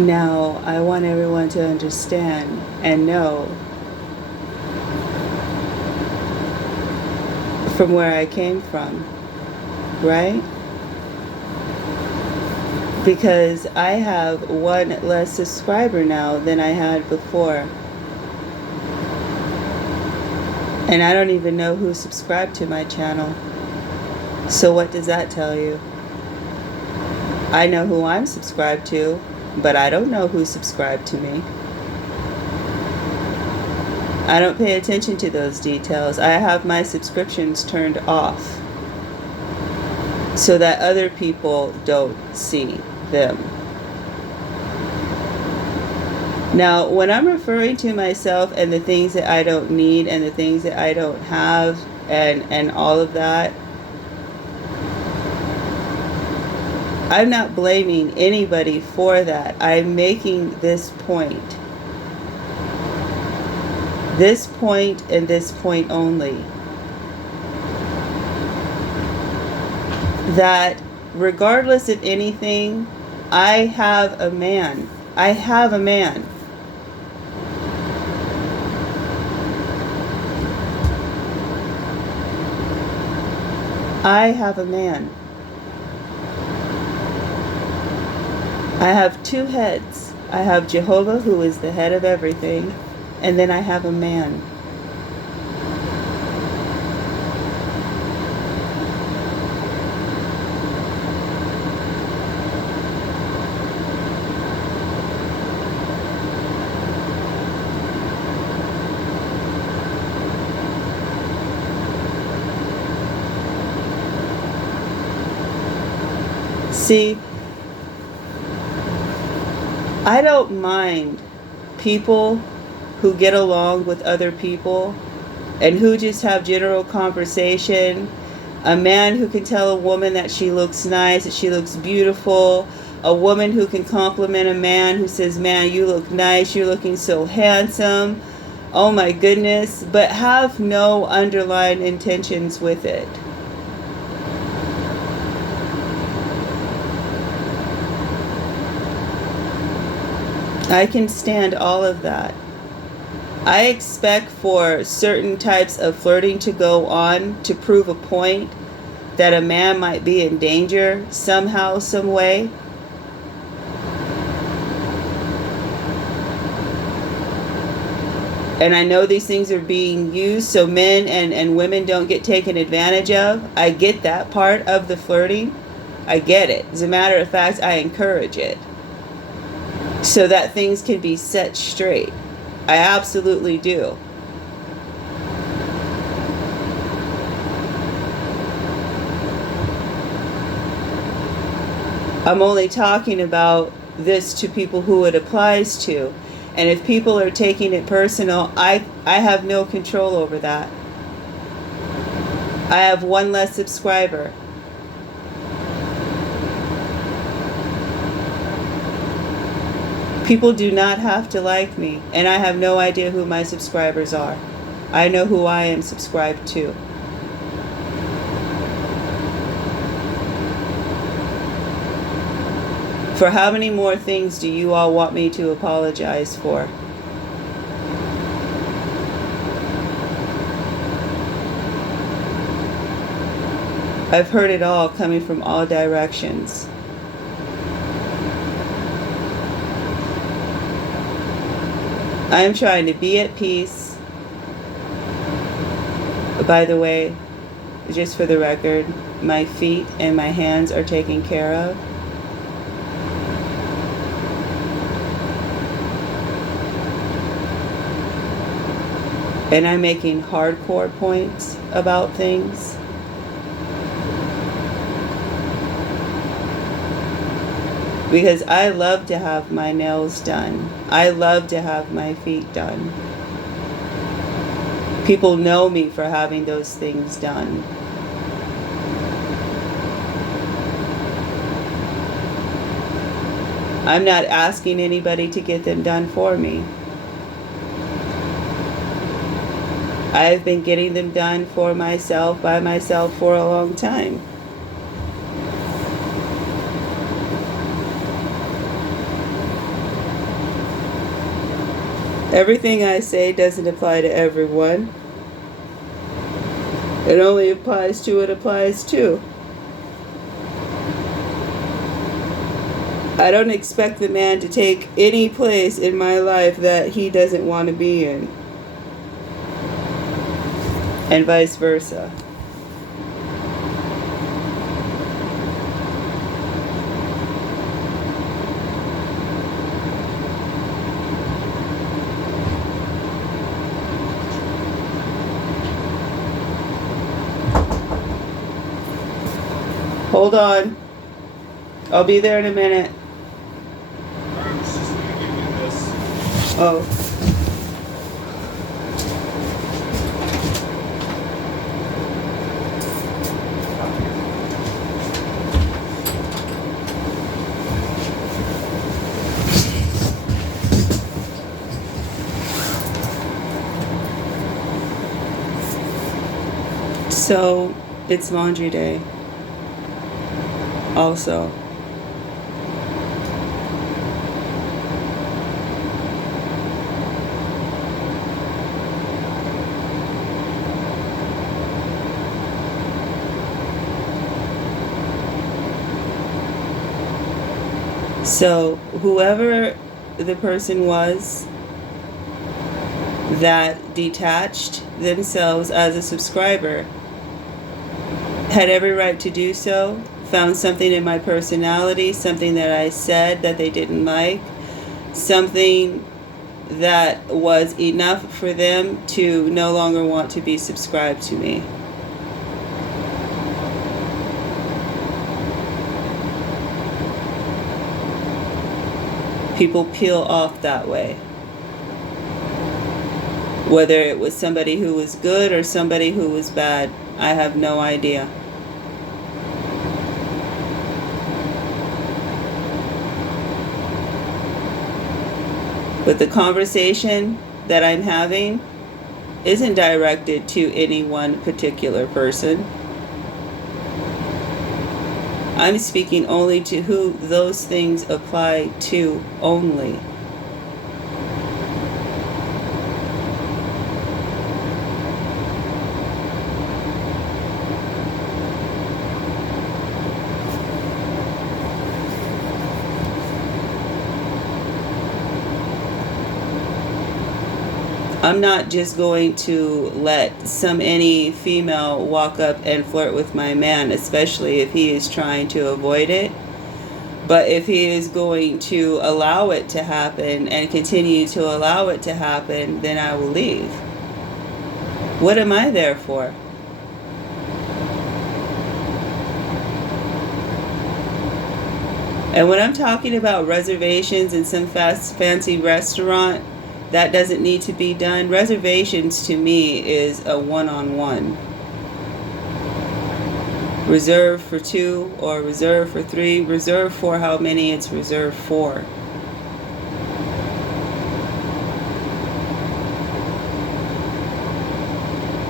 Now, I want everyone to understand and know from where I came from, right? Because I have one less subscriber now than I had before. And I don't even know who subscribed to my channel. So what does that tell you? I know who I'm subscribed to, but I don't know who subscribed to me. I don't pay attention to those details. I have my subscriptions turned off so that other people don't see them. Now, when I'm referring to myself and the things that I don't need and the things that I don't have and all of that, I'm not blaming anybody for that. I'm making this point. This point and this point only. That regardless of anything, I have a man. I have a man. I have a man. I have two heads. I have Jehovah, who is the head of everything, and then I have a man. See, I don't mind people who get along with other people and who just have general conversation. A man who can tell a woman that she looks nice, that she looks beautiful. A woman who can compliment a man who says, man, you look nice, you're looking so handsome. Oh my goodness. But have no underlying intentions with it. I can stand all of that. I expect for certain types of flirting to go on to prove a point that a man might be in danger somehow, some way. And I know these things are being used so men and women don't get taken advantage of. I get that part of the flirting. I get it. As a matter of fact, I encourage it, so that things can be set straight. I absolutely do. I'm only talking about this to people who it applies to. And if people are taking it personal, I have no control over that. I have one less subscriber. People do not have to like me, and I have no idea who my subscribers are. I know who I am subscribed to. For how many more things do you all want me to apologize for? I've heard it all coming from all directions. I'm trying to be at peace. By the way, just for the record, my feet and my hands are taken care of. And I'm making hardcore points about things. Because I love to have my nails done. I love to have my feet done. People know me for having those things done. I'm not asking anybody to get them done for me. I've been getting them done for myself, by myself, for a long time. Everything I say doesn't apply to everyone. It only applies to what applies to. I don't expect the man to take any place in my life that he doesn't want to be in. And vice versa. Hold on. I'll be there in a minute. I was just gonna give you this. Oh. So, it's laundry day. Also. So, whoever the person was that detached themselves as a subscriber had every right to do so, found something in my personality, something that I said that they didn't like, something that was enough for them to no longer want to be subscribed to me. People peel off that way. Whether it was somebody who was good or somebody who was bad, I have no idea. But the conversation that I'm having isn't directed to any one particular person. I'm speaking only to who those things apply to only. I'm not just going to let any female walk up and flirt with my man, especially if he is trying to avoid it. But if he is going to allow it to happen and continue to allow it to happen, then I will leave. What am I there for? And when I'm talking about reservations in some fancy restaurant, that doesn't need to be done. Reservations to me is a one-on-one. Reserved for 2 or reserved for 3, reserved for how many it's reserved for.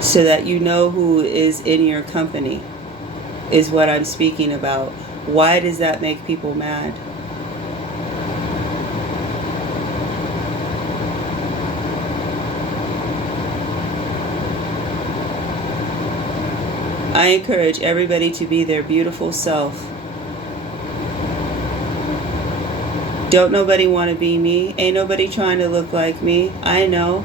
So that you know who is in your company is what I'm speaking about. Why does that make people mad? I encourage everybody to be their beautiful self. Don't nobody want to be me. Ain't nobody trying to look like me. I know.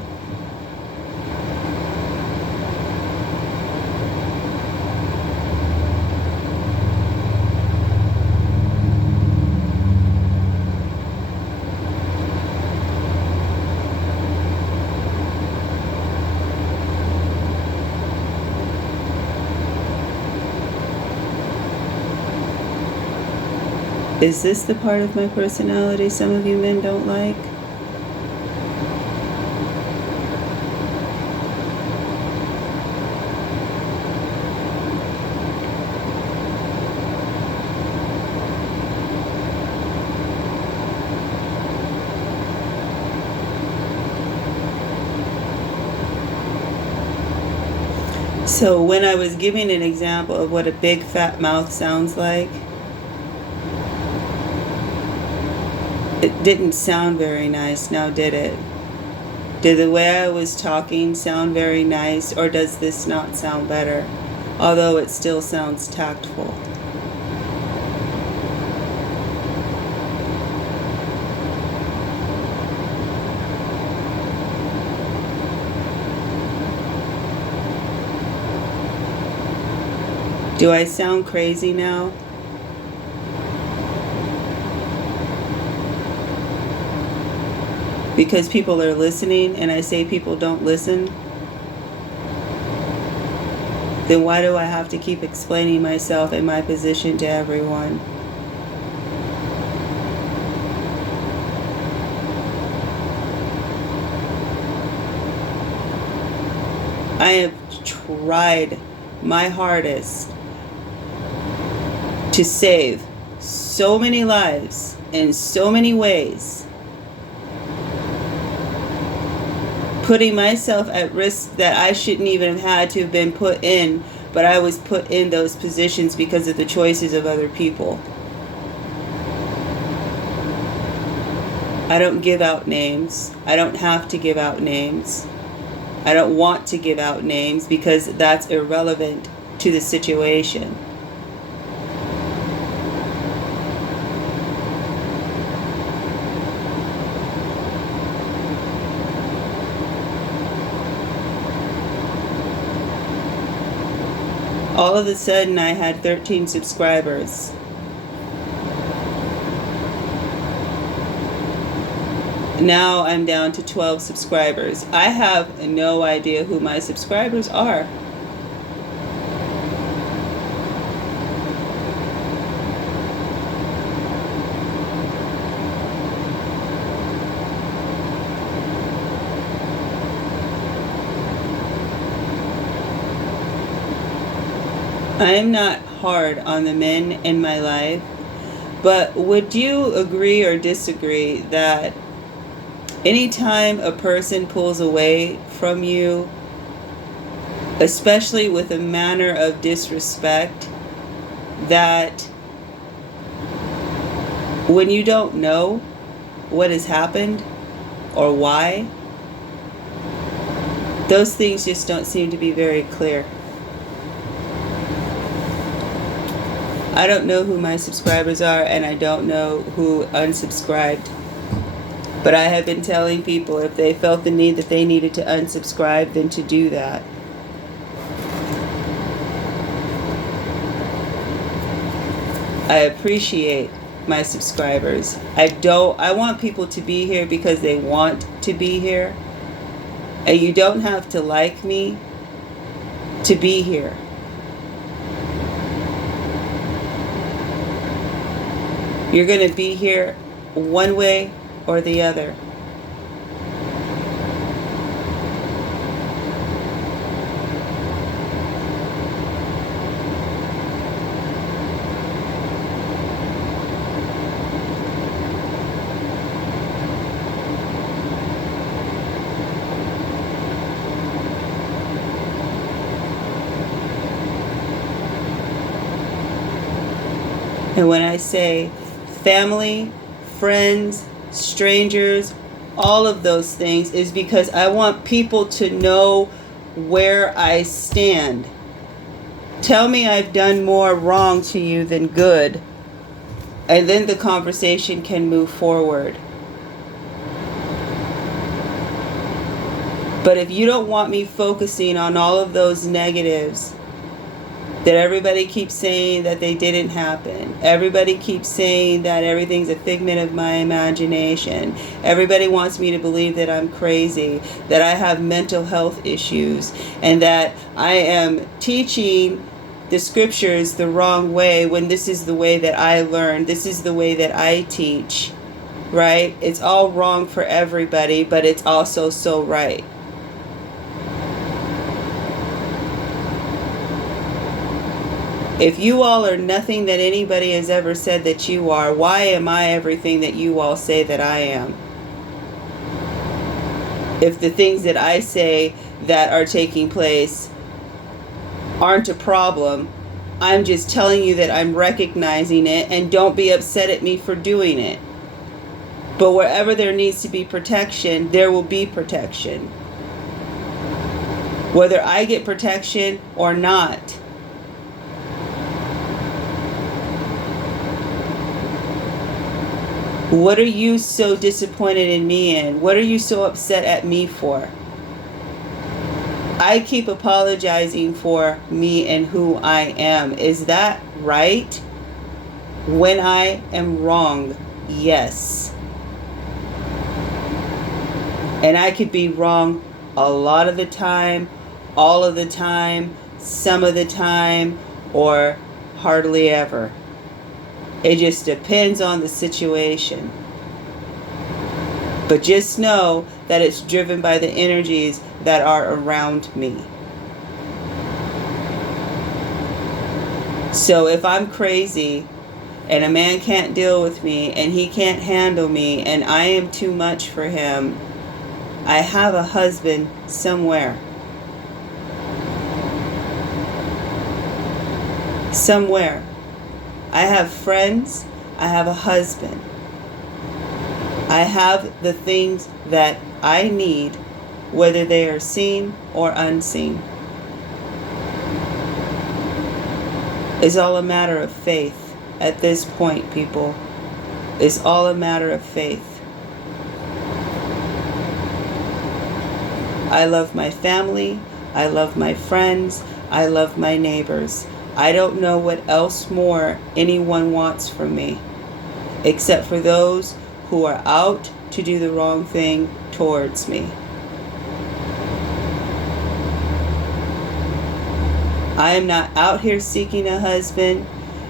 Is this the part of my personality some of you men don't like? So when I was giving an example of what a big fat mouth sounds like, it didn't sound very nice, now did it? Did the way I was talking sound very nice, or does this not sound better? Although it still sounds tactful. Do I sound crazy now? Because people are listening and I say people don't listen? Then why do I have to keep explaining myself and my position to everyone? I have tried my hardest to save so many lives in so many ways, putting myself at risk that I shouldn't even have had to have been put in, but I was put in those positions because of the choices of other people. I don't give out names. I don't have to give out names. I don't want to give out names because that's irrelevant to the situation. All of a sudden, I had 13 subscribers. Now I'm down to 12 subscribers. I have no idea who my subscribers are. I am not hard on the men in my life, but would you agree or disagree that anytime a person pulls away from you, especially with a manner of disrespect, that when you don't know what has happened or why, those things just don't seem to be very clear? I don't know who my subscribers are, and I don't know who unsubscribed. But I have been telling people if they felt the need that they needed to unsubscribe, then to do that. I appreciate my subscribers. I want people to be here because they want to be here. And you don't have to like me to be here. You're going to be here one way or the other. And when I say family, friends, strangers, all of those things, is because I want people to know where I stand. Tell me I've done more wrong to you than good, and then the conversation can move forward. But if you don't want me focusing on all of those negatives that everybody keeps saying that they didn't happen, everybody keeps saying that everything's a figment of my imagination, everybody wants me to believe that I'm crazy, that I have mental health issues, and that I am teaching the scriptures the wrong way when this is the way that I learn, this is the way that I teach, right? It's all wrong for everybody, but it's also so right. If you all are nothing that anybody has ever said that you are, why am I everything that you all say that I am? If the things that I say that are taking place aren't a problem, I'm just telling you that I'm recognizing it, and don't be upset at me for doing it. But wherever there needs to be protection, there will be protection. Whether I get protection or not. What are you so disappointed in me in? What are you so upset at me for? I keep apologizing for me and who I am. Is that right? When I am wrong, yes. And I could be wrong a lot of the time, all of the time, some of the time, or hardly ever. It just depends on the situation. But just know that it's driven by the energies that are around me. So if I'm crazy and a man can't deal with me and he can't handle me and I am too much for him, I have a husband somewhere. Somewhere. I have friends. I have a husband. I have the things that I need, whether they are seen or unseen. It's all a matter of faith at this point, people. It's all a matter of faith. I love my family. I love my friends. I love my neighbors. I don't know what else more anyone wants from me, except for those who are out to do the wrong thing towards me. I am not out here seeking a husband.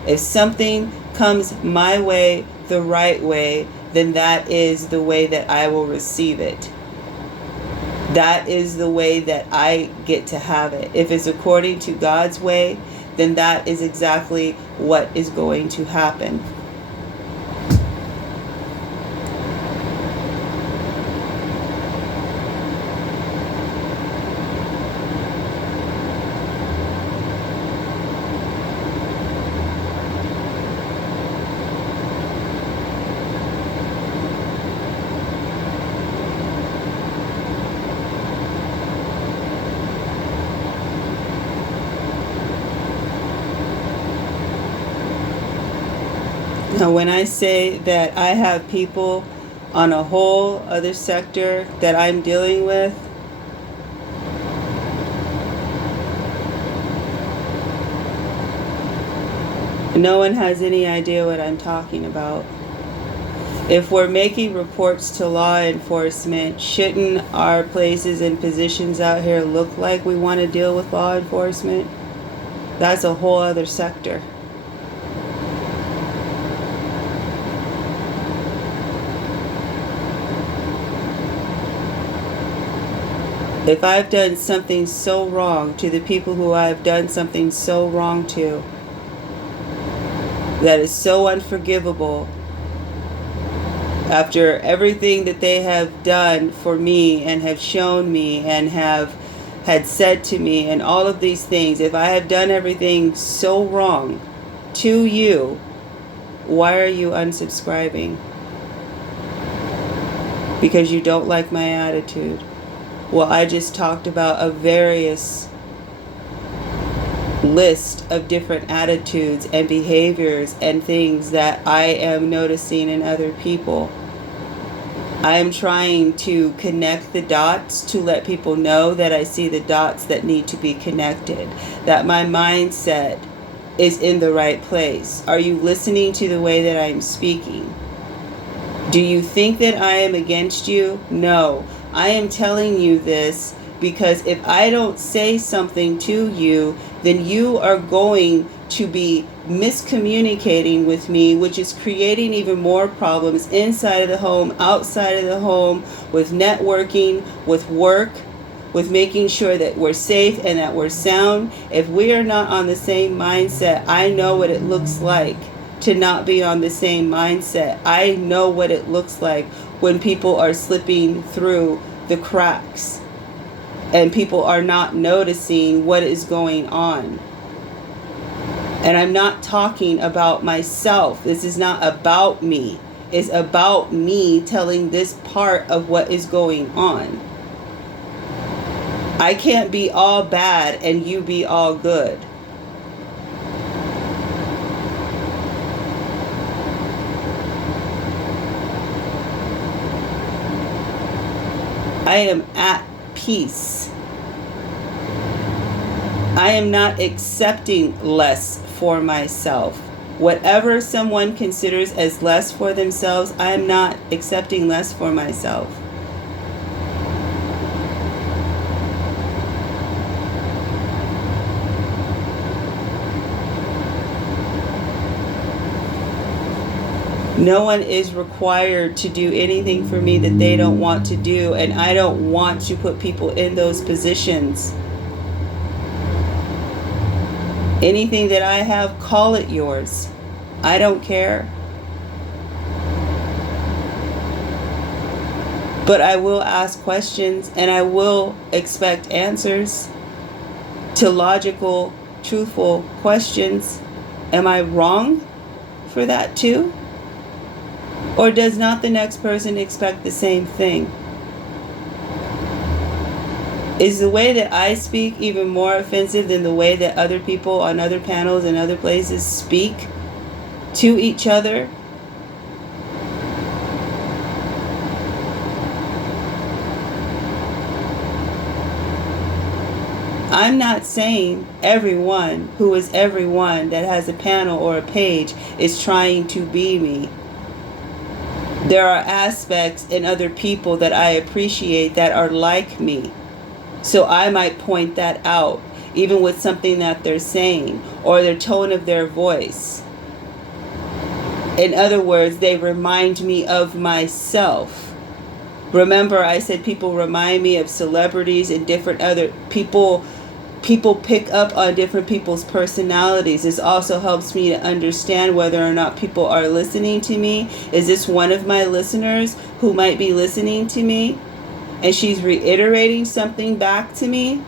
If something comes my way the right way, then that is the way that I will receive it. That is the way that I get to have it. If it's according to God's way, then that is exactly what is going to happen. Now, when I say that I have people on a whole other sector that I'm dealing with, no one has any idea what I'm talking about. If we're making reports to law enforcement, shouldn't our places and positions out here look like we want to deal with law enforcement? That's a whole other sector. If I've done something so wrong to the people who I've done something so wrong to, that is so unforgivable, after everything that they have done for me and have shown me and have had said to me and all of these things, if I have done everything so wrong to you, why are you unsubscribing? Because you don't like my attitude. Well, I just talked about a various list of different attitudes and behaviors and things that I am noticing in other people. I am trying to connect the dots to let people know that I see the dots that need to be connected, that my mindset is in the right place. Are you listening to the way that I'm speaking? Do you think that I am against you? No. I am telling you this because if I don't say something to you, then you are going to be miscommunicating with me, which is creating even more problems inside of the home, outside of the home, with networking, with work, with making sure that we're safe and that we're sound. If we are not on the same mindset, I know what it looks like to not be on the same mindset. I know what it looks like when people are slipping through the cracks and people are not noticing what is going on. And I'm not talking about myself. This is not about me. is about me telling this part of what is going on. I can't be all bad and you be all good. I am at peace. I am not accepting less for myself. Whatever someone considers as less for themselves, I am not accepting less for myself. No one is required to do anything for me that they don't want to do, and I don't want to put people in those positions. Anything that I have, call it yours. I don't care. But I will ask questions and I will expect answers to logical, truthful questions. Am I wrong for that too? Or does not the next person expect the same thing? Is the way that I speak even more offensive than the way that other people on other panels and other places speak to each other? I'm not saying everyone who is everyone that has a panel or a page is trying to be me. There are aspects in other people that I appreciate that are like me. So I might point that out, even with something that they're saying or their tone of their voice. In other words, they remind me of myself. Remember, I said people remind me of celebrities and different other people. People pick up on different people's personalities. This also helps me to understand whether or not people are listening to me. Is this one of my listeners who might be listening to me? And she's reiterating something back to me?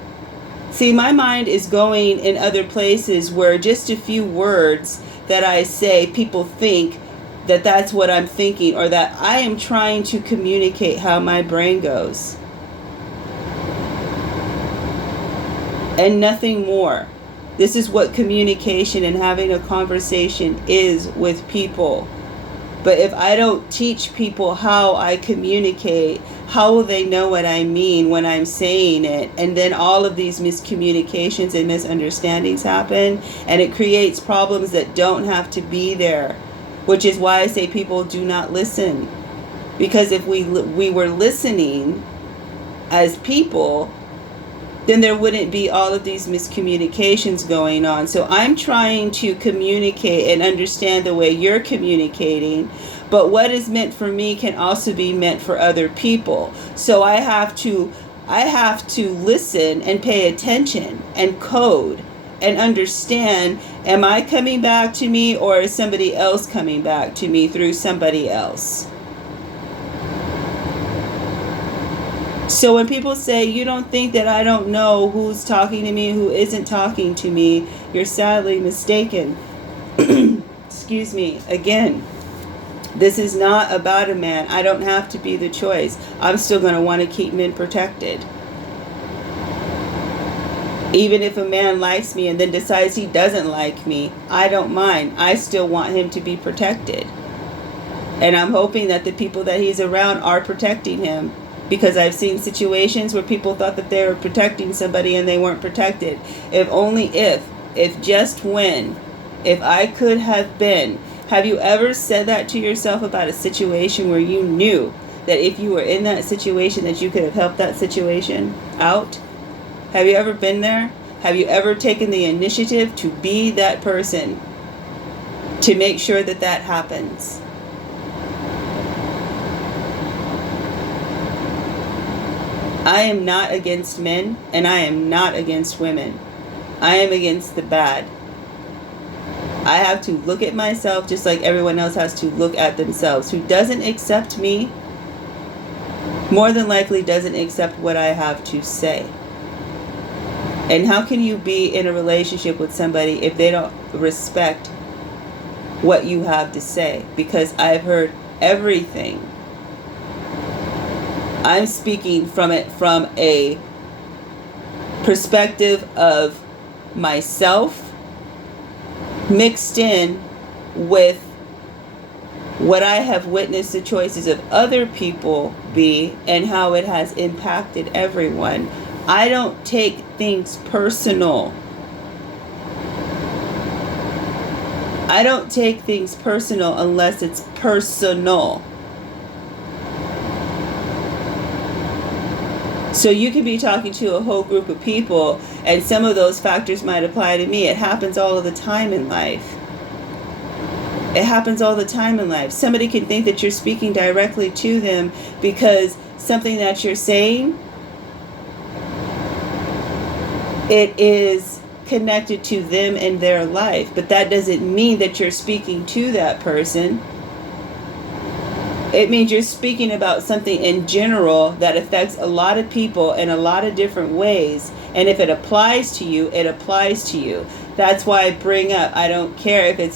See, my mind is going in other places where just a few words that I say, people think that that's what I'm thinking, or that I am trying to communicate how my brain goes. And nothing more. This is what communication and having a conversation is with people. But if I don't teach people how I communicate, how will they know what I mean when I'm saying it? And then all of these miscommunications and misunderstandings happen, and it creates problems that don't have to be there, which is why I say people do not listen. Because if we were listening as people, then there wouldn't be all of these miscommunications going on. So I'm trying to communicate and understand the way you're communicating, but what is meant for me can also be meant for other people. So I have to listen and pay attention and code and understand, am I coming back to me, or is somebody else coming back to me through somebody else? So when people say, you don't think that I don't know who's talking to me, who isn't talking to me, you're sadly mistaken. Excuse me. Again, this is not about a man. I don't have to be the choice. I'm still going to want to keep men protected. Even if a man likes me and then decides he doesn't like me, I don't mind. I still want him to be protected. And I'm hoping that the people that he's around are protecting him. Because I've seen situations where people thought that they were protecting somebody and they weren't protected. If just when, if I could have been. Have you ever said that to yourself about a situation where you knew that if you were in that situation that you could have helped that situation out? Have you ever been there? Have you ever taken the initiative to be that person to make sure that that happens? I am not against men, and I am not against women. I am against the bad. I have to look at myself just like everyone else has to look at themselves. Who doesn't accept me, more than likely doesn't accept what I have to say. And how can you be in a relationship with somebody if they don't respect what you have to say? Because I've heard everything. I'm speaking from a perspective of myself mixed in with what I have witnessed the choices of other people be and how it has impacted everyone. I don't take things personal. I don't take things personal unless it's personal. So you could be talking to a whole group of people and some of those factors might apply to me. It happens all of the time in life. It happens all the time in life. Somebody can think that you're speaking directly to them because something that you're saying, it is connected to them in their life. But that doesn't mean that you're speaking to that person. It means you're speaking about something in general that affects a lot of people in a lot of different ways. And if it applies to you, it applies to you. That's why I bring up, I don't care if it's